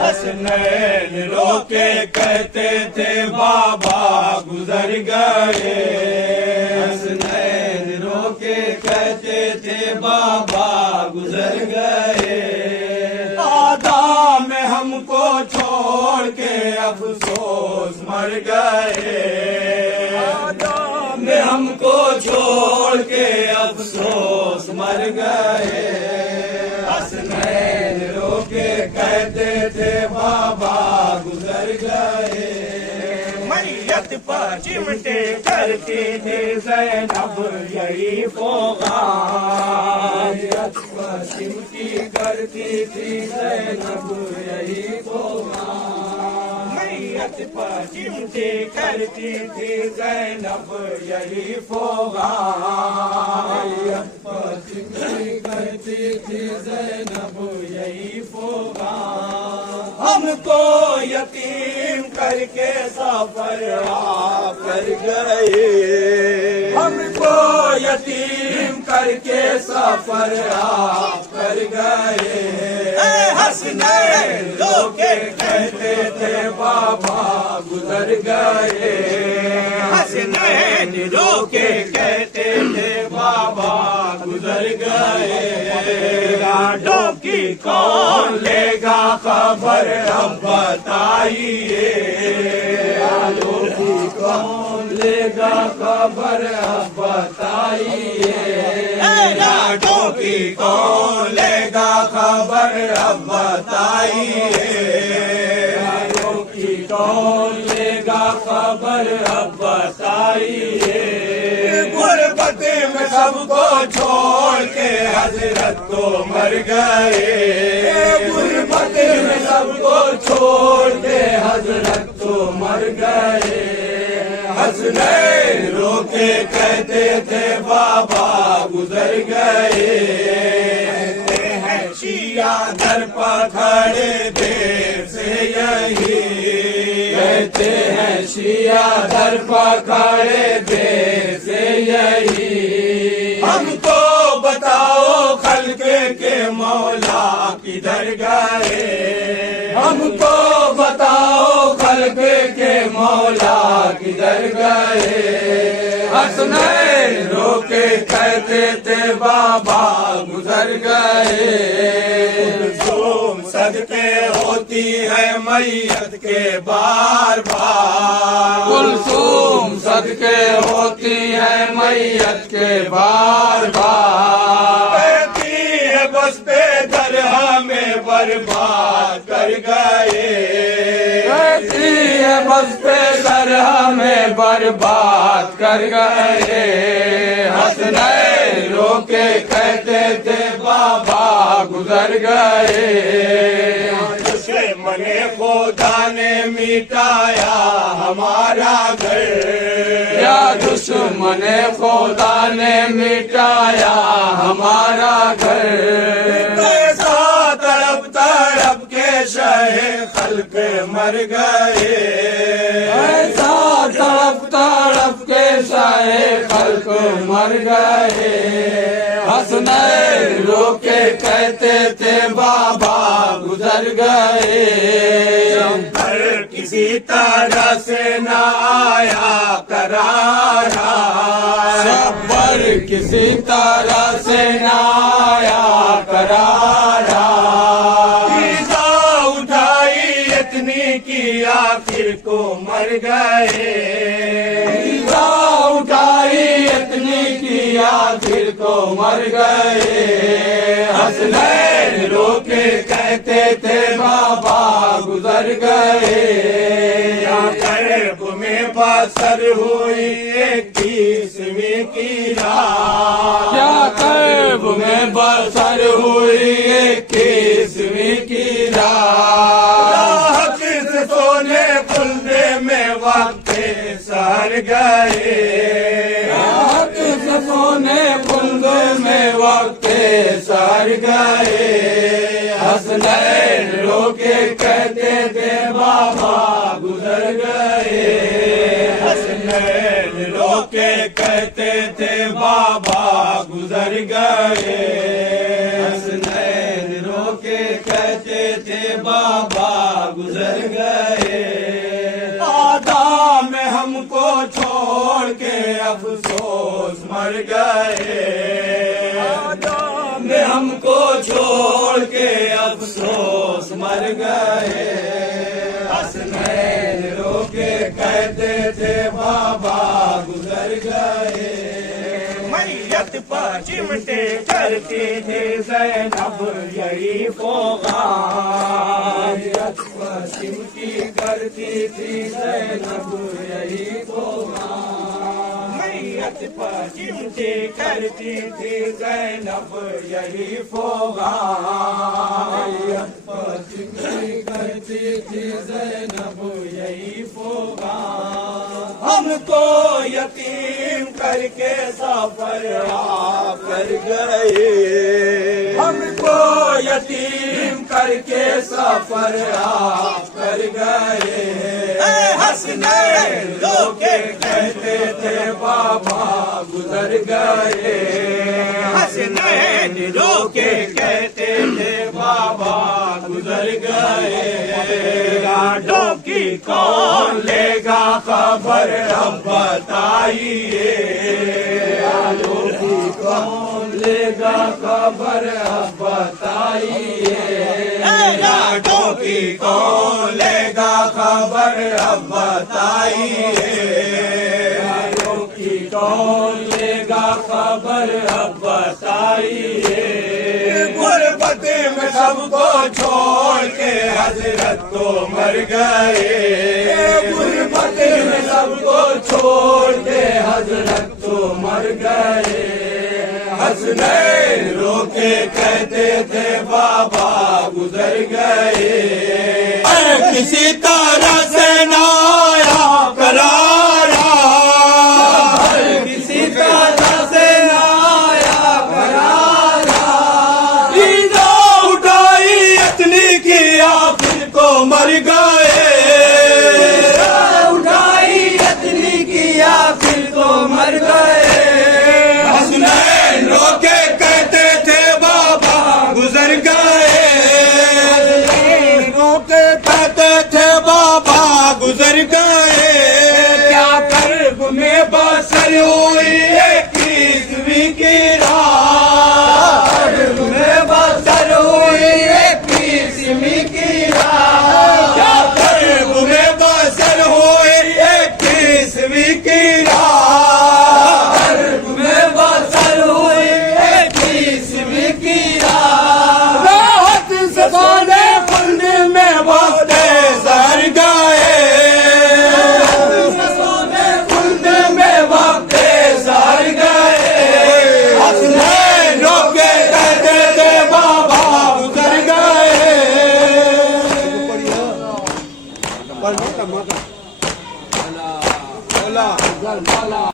حسنین رو کے کہتے تھے بابا گزر گئے، حسنین رو کے کہتے تھے بابا گزر گئے، آدم میں ہم کو چھوڑ کے افسوس مر گئے، آدم میں ہم کو چھوڑ کے افسوس مر گئے، حسنین رو کے کہتے تھے بابا گزر گئے، میت پر چمٹے کرتی تھی زینب یہی فوغان، میت پر چمٹی کرتی تھی زینب یہی فوغان، میت پر چمٹی کرتی تھی زینب یہی فوغان، میت پر چمٹی کرتی تھی زینب یہی فوغان، ہم کو یتیم کر کے سفر آپ کر گئے، ہم کو یتیم کر کے سفر آپ کر گئے، حسنین رو کے کہتے تھے بابا گزر گئے، حسنین رو کے کہتے تھے بابا گزر گئے، لاڈوں کی کون لے گا خبر اب بتائیے، لاڈوں کی کون لے گا خبر اب بتائیے، لاڈوں کی کون لے گا خبر اب بتائیے، لاڈوں کی کون لے گا خبر اب بتائیے، غربت میں سب کو چھوڑ کے حضرت تو مر گئے، غربت میں سب کو چھوڑ کے حضرت تو مر گئے، حسنین رو کے کہتے تھے بابا گزر گئے، کہتے ہیں شیعہ در پکھڑے دیر سے یہی، کہتے ہیں شیعہ در پکھڑے دیر سے یہی، ہم کو بتاؤ خلق کے مولا کدھر گئے، ہم کو بتاؤ خلق کے مولا کدھر گئے، حسنین رو کے کہتے تھے بابا گزر گئے، کلثوم صدقے ہوتی ہے میت کے بار بار، کلثوم صدقے ہوتی ہے میت کے بار بار، کہتی ہے بس پہ در ہمیں برباد کر گئے، کہتی ہے بس پہ در ہمیں برباد کر گئے، حسنین رو کے کہتے تھے بابا گزر گئے، دشمن خدا نے مٹایا ہمارا گھر، یا دشمن خدا نے مٹایا ہمارا گھر، کیسا تڑپ تڑپ کے شہ خلق مر گئے، ایسا تڑپ تڑپ کے شہ خلق مر گئے، حسنین رو کے کہتے تھے بابا گزر گئے، پر کسی طرح سے نہ آیا قرارا، صبر کسی طرح سے نہ آیا قرارا، ایزا اٹھائی اتنی کی آخر کو مر گئے، ایزا اٹھائی اتنی کی آخر کو مر گئے، حسنین رو کے کہتے تھے بابا گزر گئے، یا کرب میں بسر ہوئی ایک قسمی کی رات، یا کرب میں بسر ہوئی ایک قسمی کی رات، حق سے سونے کلبے میں وقت سہر گئے، حق سے سونے کلبے میں وقت سہر گئے، حسنین رو کے کہتے تھے بابا گزر گئے، حسنین رو کے کہتے تھے بابا گزر گئے، حسنین رو کے کہتے تھے تھے بابا گزر گئے آدھا میں ہم کو چھوڑ کے افسوس مر گئے آدھا میں ہم کو چھوڑ کے افسوس مر گئے حسنین رو کے کہتے تھے بابا گزر گئے میت پر چمٹے کرتی تھی زینب یہی فوغان میت پر چمٹی کرتی تھی زینب یہی فوغان میت پر چمٹی کرتی تھی زینب یہی فوغان میت پر چمٹی کرتی تھی زینب یہی فوغان ہم کو یتیم کر کے سفر آپ کر گئے ہم کو یتیم کر کے سفر آپ کر گئے حسنین رو کے کہتے تھے بابا گزر گئے حسنین رو کے کہتے تھے بابا گزر گئے لاڈوں کی کون لے گا خبر اب بتائیے لاڈوں کی کون لے گا خبر اب بتائیے لاڈوں کی کون لے گا خبر اب بتائیے لاڈوں کی کون لے گا خبر اب بتائیے غربت میں سب کو چھوڑ کے حضرت تو مر گئے غربت میں سب کو چھوڑ کے حضرت تو مر گئے حسنین رو کے کہتے تھے بابا گزر گئے کسی طرح سے نہ آیا قرارا کسی طرح سے نہ آیا قرارا ایزا اٹھائی اتنی کیا پھر کو مر گئے اٹھائی اتنی کیا پھر کو مر گئے حسنین رو کے کہتے تھے بابا گزر گئے رو کے کہتے تھے بابا گزر گئے کیا کرب میں بسر ہوئی ایک عیسوی کی رات کرب میں بسر ہوئی ایک عیسوی کی رات کیا کرب میں بسر ہوئی ایک عیسوی کی رات کرب میں بسر ہوئی ایک عیسوی کی رات راحت سے سونے خلد میں وقت سر گئے سونے خلد میں وقت سر گئے حسنین رو کے کہتے تھے بابا گزر گئے